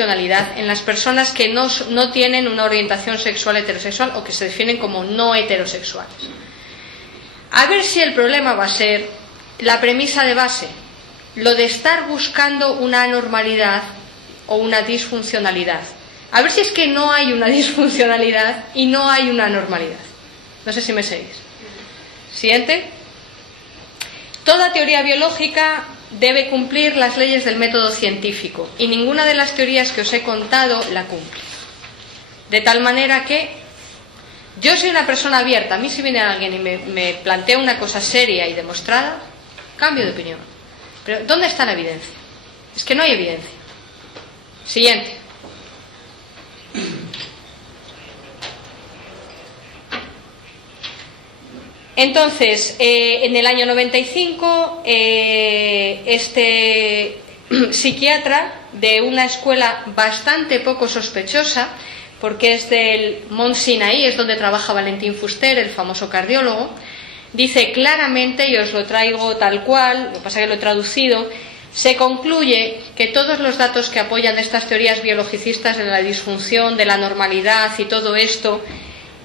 disfuncionalidad en las personas que no tienen una orientación sexual heterosexual o que se definen como no heterosexuales. A ver si el problema va a ser la premisa de base, lo de estar buscando una anormalidad o una disfuncionalidad. A ver si es que no hay una disfuncionalidad y no hay una anormalidad. No sé si me seguís. Siguiente. Toda teoría biológica debe cumplir las leyes del método científico y ninguna de las teorías que os he contado la cumple. De tal manera que yo soy una persona abierta. A mí si viene alguien y me plantea una cosa seria y demostrada, cambio de opinión. Pero ¿dónde está la evidencia? Es que no hay evidencia. Siguiente. Entonces, en el año 95, este psiquiatra de una escuela bastante poco sospechosa, porque es del Mont Sinaí, es donde trabaja Valentín Fuster, el famoso cardiólogo, dice claramente, y os lo traigo tal cual, lo que pasa es que lo he traducido, se concluye que todos los datos que apoyan estas teorías biologicistas de la disfunción, de la normalidad y todo esto,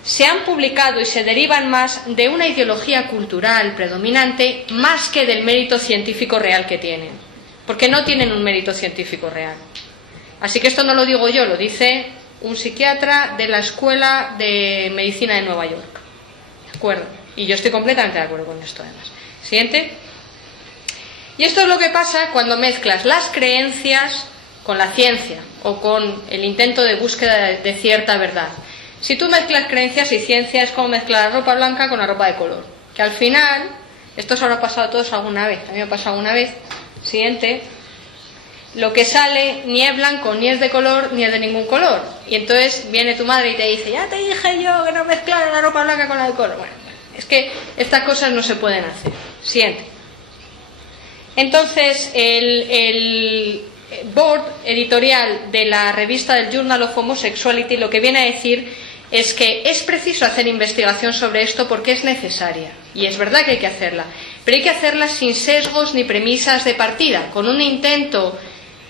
se han publicado y se derivan más de una ideología cultural predominante más que del mérito científico real que tienen, porque no tienen un mérito científico real. Así que esto no lo digo yo, lo dice un psiquiatra de la Escuela de Medicina de Nueva York. ¿De acuerdo? Y yo estoy completamente de acuerdo con esto además. Siguiente. Y esto es lo que pasa cuando mezclas las creencias con la ciencia o con el intento de búsqueda de cierta verdad. Si tú mezclas creencias y ciencia es como mezclar la ropa blanca con la ropa de color. Que al final, esto os habrá pasado a todos alguna vez, a mí me ha pasado alguna vez. Siguiente. Lo que sale ni es blanco, ni es de color, ni es de ningún color. Y entonces viene tu madre y te dice, ya te dije yo que no mezclara la ropa blanca con la de color. Bueno, es que estas cosas no se pueden hacer. Siguiente. Entonces, el board editorial de la revista del Journal of Homosexuality lo que viene a decir es que es preciso hacer investigación sobre esto porque es necesaria. Y es verdad que hay que hacerla. Pero hay que hacerla sin sesgos ni premisas de partida, con un intento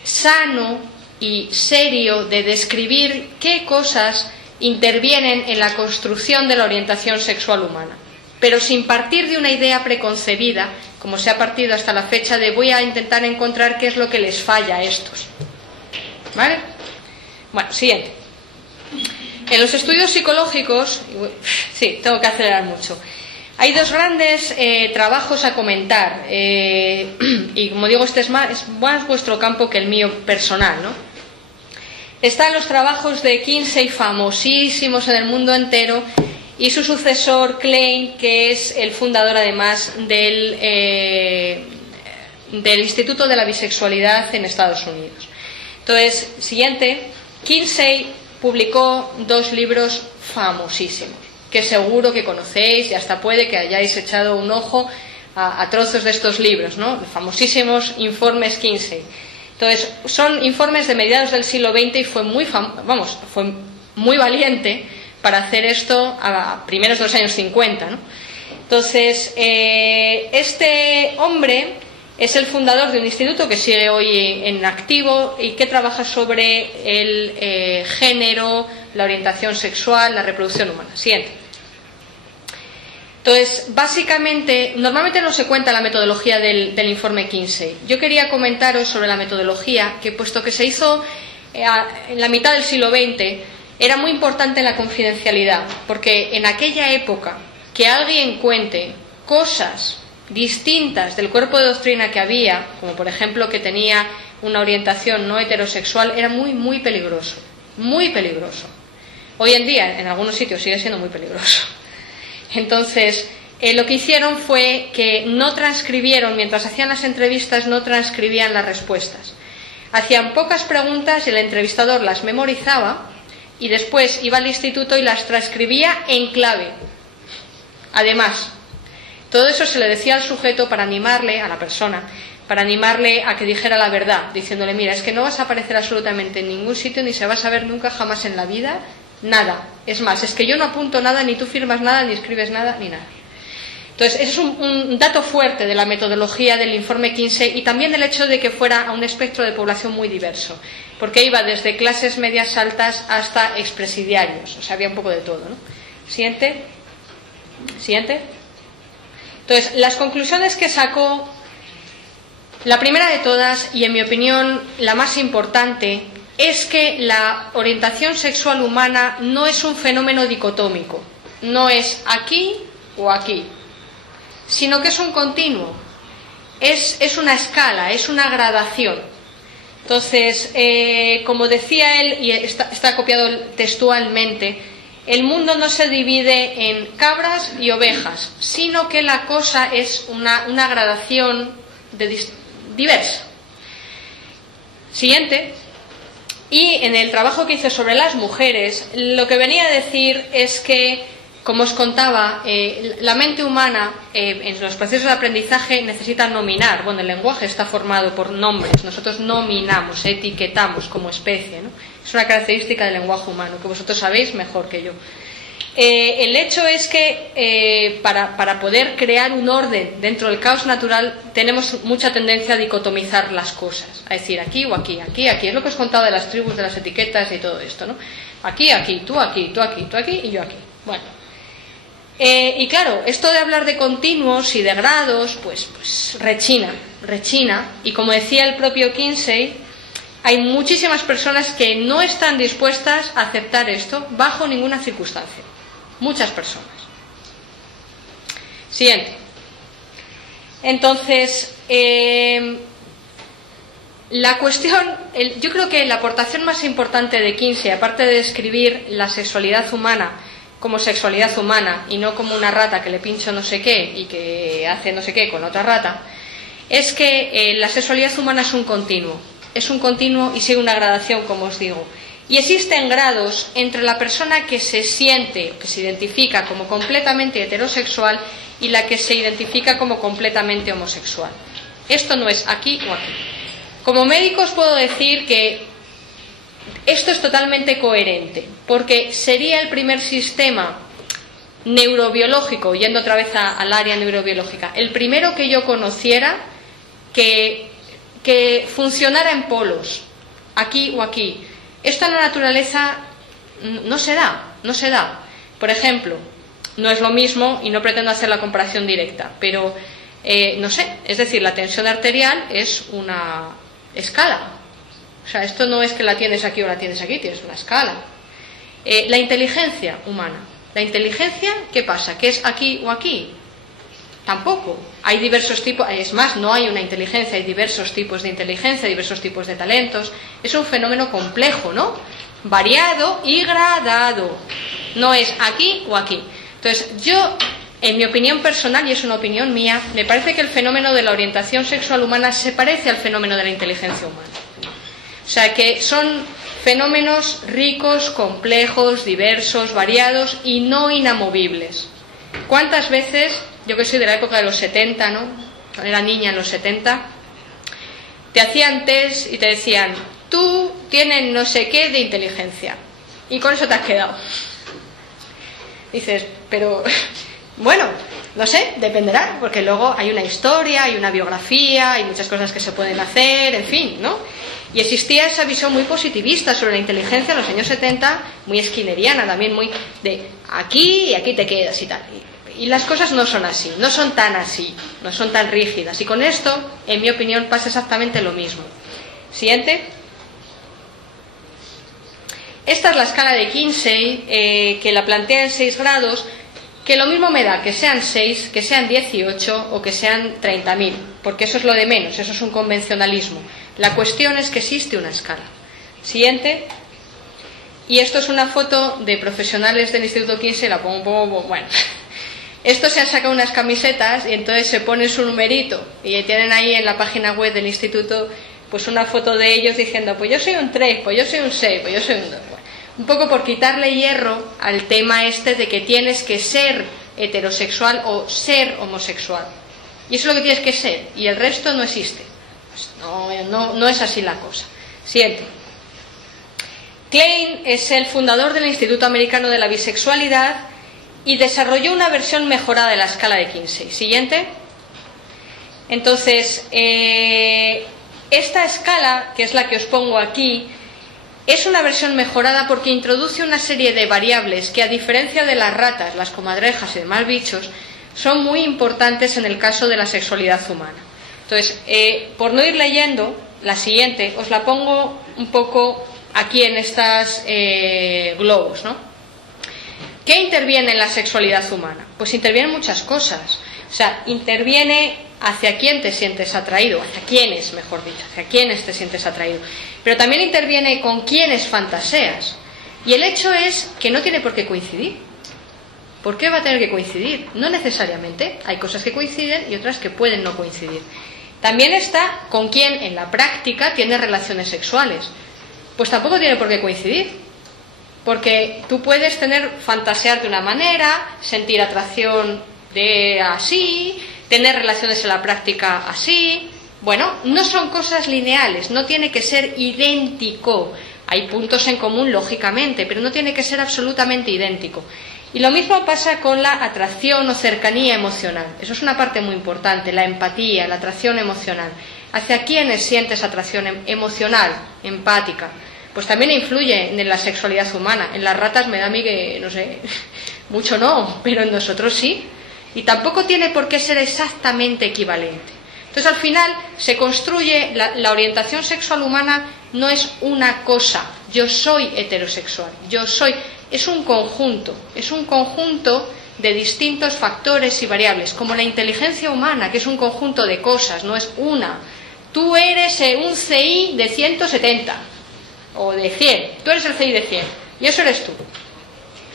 sano y serio de describir qué cosas intervienen en la construcción de la orientación sexual humana, pero sin partir de una idea preconcebida, como se ha partido hasta la fecha, de voy a intentar encontrar qué es lo que les falla a estos. ¿Vale? Bueno, siguiente. En los estudios psicológicos, sí, tengo que acelerar mucho. Hay dos grandes trabajos a comentar, y como digo, este es más vuestro campo que el mío personal, ¿no? Están los trabajos de Kinsey, famosísimos en el mundo entero, y su sucesor Klein, que es el fundador además del Instituto de la Bisexualidad en Estados Unidos. Entonces, siguiente, Kinsey publicó dos libros famosísimos, que seguro que conocéis y hasta puede que hayáis echado un ojo a trozos de estos libros, ¿no? Los famosísimos informes Kinsey. Entonces, son informes de mediados del siglo XX y fue muy valiente para hacer esto a primeros de los años 50, ¿no? Entonces, este hombre es el fundador de un instituto que sigue hoy en activo y que trabaja sobre el género, la orientación sexual, la reproducción humana. Siguiente. Entonces, básicamente, normalmente no se cuenta la metodología del informe Kinsey. Yo quería comentaros sobre la metodología, que puesto que se hizo en la mitad del siglo XX, era muy importante la confidencialidad, porque en aquella época que alguien cuente cosas distintas del cuerpo de doctrina que había, como por ejemplo que tenía una orientación no heterosexual, era muy, muy peligroso. Muy peligroso. Hoy en día, en algunos sitios, sigue siendo muy peligroso. Entonces, lo que hicieron fue que no transcribieron, mientras hacían las entrevistas, no transcribían las respuestas. Hacían pocas preguntas y el entrevistador las memorizaba y después iba al instituto y las transcribía en clave. Además, todo eso se le decía al sujeto para animarle, a la persona, para animarle a que dijera la verdad, diciéndole, mira, es que no vas a aparecer absolutamente en ningún sitio, ni se va a saber nunca jamás en la vida, nada. Es más, es que yo no apunto nada, ni tú firmas nada, ni escribes nada, ni nada. Entonces, ese es un dato fuerte de la metodología del informe Kinsey y también del hecho de que fuera a un espectro de población muy diverso, porque iba desde clases medias altas hasta expresidiarios, o sea, había un poco de todo, ¿no? Siguiente. Entonces, las conclusiones que sacó, la primera de todas, y en mi opinión la más importante, es que la orientación sexual humana no es un fenómeno dicotómico, no es aquí o aquí, sino que es un continuo, es una escala, es una gradación. Entonces, como decía él, y está copiado textualmente, el mundo no se divide en cabras y ovejas, sino que la cosa es una gradación diversa. Siguiente. Y en el trabajo que hice sobre las mujeres, lo que venía a decir es que, como os contaba, la mente humana en los procesos de aprendizaje necesita nominar. Bueno, el lenguaje está formado por nombres, nosotros nominamos, etiquetamos como especie, ¿no? Es una característica del lenguaje humano, que vosotros sabéis mejor que yo. El hecho es que para poder crear un orden dentro del caos natural tenemos mucha tendencia a dicotomizar las cosas, a decir aquí o aquí, aquí, aquí. Es lo que os contaba de las tribus, de las etiquetas y todo esto, ¿no? Aquí, aquí, tú aquí, tú aquí, tú aquí y yo aquí. Bueno. Y claro, esto de hablar de continuos y de grados, pues rechina. Y como decía el propio Kinsey, hay muchísimas personas que no están dispuestas a aceptar esto bajo ninguna circunstancia. Muchas personas. Siguiente. Entonces, la cuestión, yo creo que la aportación más importante de Kinsey, aparte de describir la sexualidad humana como sexualidad humana y no como una rata que le pincha no sé qué y que hace no sé qué con otra rata, es que la sexualidad humana es un continuo y sigue una gradación, como os digo. Y existen grados entre la persona que se siente, que se identifica como completamente heterosexual y la que se identifica como completamente homosexual. Esto no es aquí o aquí. Como médico os puedo decir que esto es totalmente coherente, porque sería el primer sistema neurobiológico, yendo otra vez al área neurobiológica, el primero que yo conociera que funcionara en polos, aquí o aquí. Esto en la naturaleza no se da. Por ejemplo, no es lo mismo, y no pretendo hacer la comparación directa, pero no sé, es decir, la tensión arterial es una escala. O sea, esto no es que la tienes aquí o la tienes aquí, tienes una escala. La inteligencia humana. La inteligencia, ¿qué pasa? ¿Que es aquí o aquí? Tampoco. Hay diversos tipos, es más, no hay una inteligencia, hay diversos tipos de inteligencia, diversos tipos de talentos. Es un fenómeno complejo, ¿no? Variado y gradado. No es aquí o aquí. Entonces, yo, en mi opinión personal, y es una opinión mía, me parece que el fenómeno de la orientación sexual humana se parece al fenómeno de la inteligencia humana. O sea, que son fenómenos ricos, complejos, diversos, variados y no inamovibles. ¿Cuántas veces, yo que soy de la época de los 70, ¿no? Era niña en los 70, te hacían test y te decían, tú tienes no sé qué de inteligencia, y con eso te has quedado? Dices, pero bueno, no sé, dependerá, porque luego hay una historia, hay una biografía, hay muchas cosas que se pueden hacer, en fin, ¿no? Y existía esa visión muy positivista sobre la inteligencia en los años 70, muy skinneriana también, muy de aquí y aquí te quedas y tal. Y las cosas no son así, no son tan así, no son tan rígidas. Y con esto, en mi opinión, pasa exactamente lo mismo. Siguiente. Esta es la escala de Kinsey, que la plantea en 6 grados, que lo mismo me da que sean 6, que sean 18 o que sean 30.000, porque eso es lo de menos, eso es un convencionalismo. La cuestión es que existe una escala. Siguiente. Y esto es una foto de profesionales del Instituto Kinsey, la pongo, bueno. Estos se han sacado unas camisetas y entonces se pone su numerito y tienen ahí en la página web del instituto pues una foto de ellos diciendo, pues yo soy un 3, pues yo soy un 6, pues yo soy un 2. Bueno, un poco por quitarle hierro al tema este de que tienes que ser heterosexual o ser homosexual. Y eso es lo que tienes que ser y el resto no existe. Pues no es así la cosa. Siguiente. Klein es el fundador del Instituto Americano de la Bisexualidad y desarrolló una versión mejorada de la escala de Kinsey. Siguiente. Entonces, esta escala, que es la que os pongo aquí, es una versión mejorada porque introduce una serie de variables que, a diferencia de las ratas, las comadrejas y demás bichos, son muy importantes en el caso de la sexualidad humana. Entonces, por no ir leyendo, la siguiente os la pongo un poco aquí en estos globos, ¿no? ¿Qué interviene en la sexualidad humana? Pues intervienen muchas cosas. O sea, interviene hacia quién te sientes atraído, hacia quiénes, mejor dicho, hacia quiénes te sientes atraído. Pero también interviene con quiénes fantaseas. Y el hecho es que no tiene por qué coincidir. ¿Por qué va a tener que coincidir? No necesariamente. Hay cosas que coinciden y otras que pueden no coincidir. También está con quién en la práctica tiene relaciones sexuales. Pues tampoco tiene por qué coincidir. Porque tú puedes fantasear de una manera, sentir atracción de así, tener relaciones en la práctica así. Bueno, no son cosas lineales, no tiene que ser idéntico. Hay puntos en común, lógicamente, pero no tiene que ser absolutamente idéntico. Y lo mismo pasa con la atracción o cercanía emocional. Eso es una parte muy importante, la empatía, la atracción emocional. ¿Hacia quiénes sientes atracción emocional, empática? Pues también influye en la sexualidad humana. En las ratas me da a mí que, no sé, mucho no, pero en nosotros sí. Y tampoco tiene por qué ser exactamente equivalente. Entonces, al final, se construye, la orientación sexual humana no es una cosa. Yo soy heterosexual, es un conjunto de distintos factores y variables, como la inteligencia humana, que es un conjunto de cosas, no es una. Tú eres un CI de 170, o de 100, tú eres el CI de 100, y eso eres tú.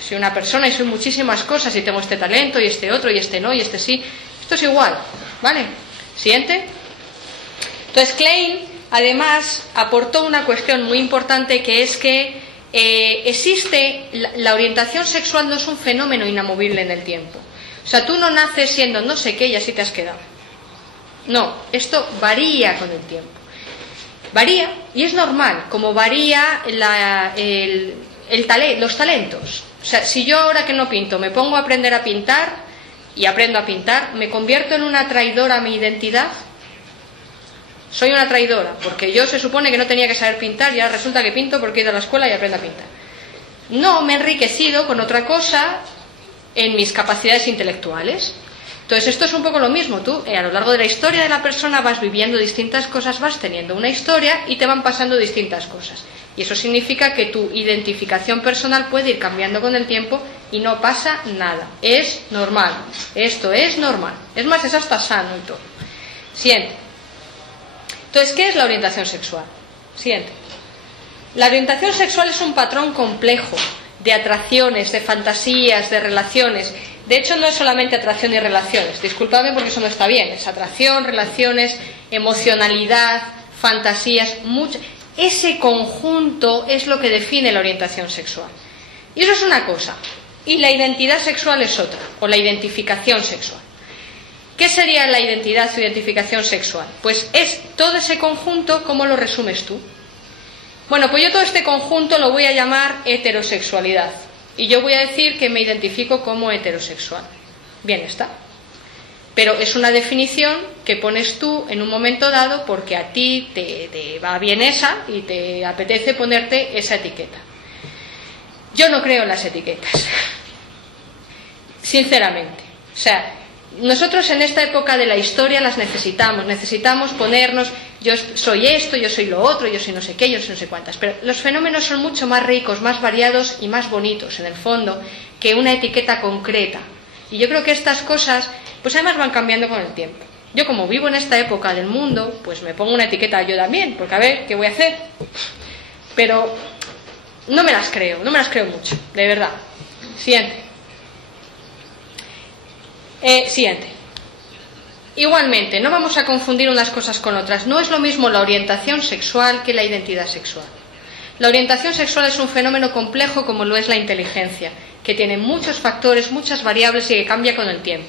Soy una persona y soy muchísimas cosas, y tengo este talento, y este otro, y este no, y este sí. Esto es igual, ¿vale? Siguiente. Entonces Klein, además, aportó una cuestión muy importante, que es que la orientación sexual no es un fenómeno inamovible en el tiempo. O sea, tú no naces siendo no sé qué y así te has quedado. No, esto varía con el tiempo. Varía, y es normal, como varía los talentos. O sea, si yo ahora que no pinto me pongo a aprender a pintar y aprendo a pintar, ¿me convierto en una traidora a mi identidad? Soy una traidora, porque yo se supone que no tenía que saber pintar y ahora resulta que pinto porque he ido a la escuela y aprendo a pintar. No, me he enriquecido con otra cosa en mis capacidades intelectuales. Entonces esto es un poco lo mismo. Tú a lo largo de la historia de la persona vas viviendo distintas cosas, vas teniendo una historia y te van pasando distintas cosas. Y eso significa que tu identificación personal puede ir cambiando con el tiempo y no pasa nada. Es normal. Esto es normal. Es más, es hasta sano y todo. Siguiente. Entonces, ¿qué es la orientación sexual? Siguiente. La orientación sexual es un patrón complejo de atracciones, de fantasías, de relaciones. De hecho, no es solamente atracción y relaciones. Disculpadme porque eso no está bien. Es atracción, relaciones, emocionalidad, fantasías, ese conjunto es lo que define la orientación sexual. Y eso es una cosa. Y la identidad sexual es otra, o la identificación sexual. ¿Qué sería la identidad o identificación sexual? Pues es todo ese conjunto, ¿cómo lo resumes tú? Bueno, pues yo todo este conjunto lo voy a llamar heterosexualidad. Y yo voy a decir que me identifico como heterosexual. Bien está. Pero es una definición que pones tú en un momento dado porque a ti te va bien esa y te apetece ponerte esa etiqueta. Yo no creo en las etiquetas. Sinceramente. O sea, nosotros en esta época de la historia las necesitamos ponernos, yo soy esto, yo soy lo otro, yo soy no sé qué, yo soy no sé cuántas, pero los fenómenos son mucho más ricos, más variados y más bonitos en el fondo que una etiqueta concreta. Y yo creo que estas cosas, pues además van cambiando con el tiempo. Yo como vivo en esta época del mundo, pues me pongo una etiqueta yo también, porque a ver, ¿qué voy a hacer? Pero no me las creo mucho, de verdad. Siguiente. Siguiente. Igualmente, no vamos a confundir unas cosas con otras. No es lo mismo la orientación sexual que la identidad sexual. La orientación sexual es un fenómeno complejo como lo es la inteligencia, que tiene muchos factores, muchas variables y que cambia con el tiempo.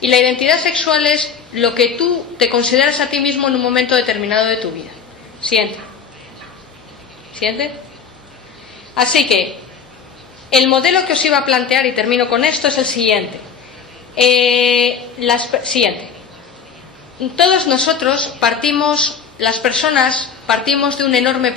Y la identidad sexual es lo que tú te consideras a ti mismo en un momento determinado de tu vida. Siguiente. Así que El modelo que os iba a plantear, y termino con esto, es el siguiente. Todos nosotros las personas partimos de un enorme